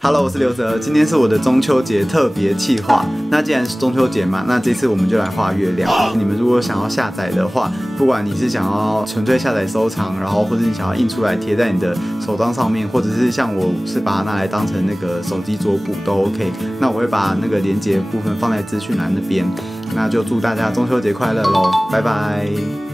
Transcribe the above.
Hello， 我是刘泽，今天是我的中秋节特别企划。那既然是中秋节嘛，那这次我们就来画月亮。你们如果想要下载的话，不管你是想要纯粹下载收藏，然后或者你想要印出来贴在你的手账上面，或者是像我是把它拿来当成那个手机桌布都 OK。那我会把那个连结部分放在资讯栏那边。那就祝大家中秋节快乐喽，拜拜。